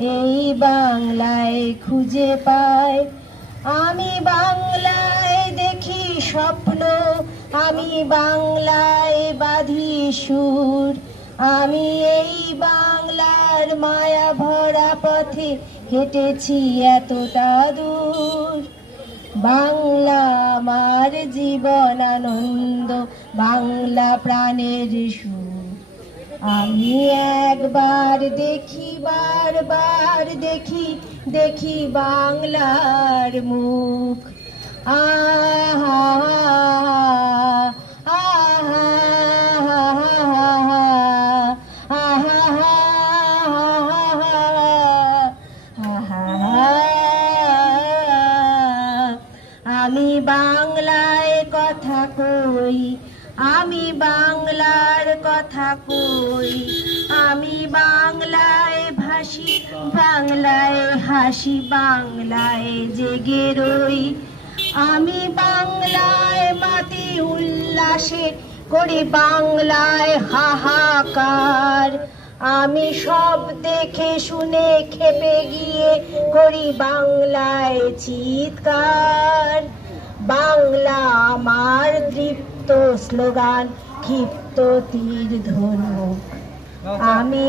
এই বাংলায় খুঁজে পাই। আমি বাংলায় দেখি স্বপ্ন, আমি বাংলায় বাঁধি সুর। আমি এই বাংলার মায়া ভরা পথে হেঁটেছি এতটা দূর। বাংলা আমার জীবন আনন্দ, বাংলা প্রাণের সুর। আমি একবার দেখি, বারবার দেখি, দেখি বাংলার মুখ। আহা আহা আমি বাংলায় কথা কই, আমি বাংলার কথা কই। আমি বাংলায় ভাসি, বাংলায় হাসি, বাংলায় জেগে রই। আমি বাংলায় মাতি উল্লাসে করি, বাংলায় হাহাকার। আমি সব দেখে শুনে খেপে গিয়ে করি বাংলায় চিৎকার। বাংলা আমার দৃপ্ত স্লোগান, ক্ষিপ্ত তীর ধনুক। আমি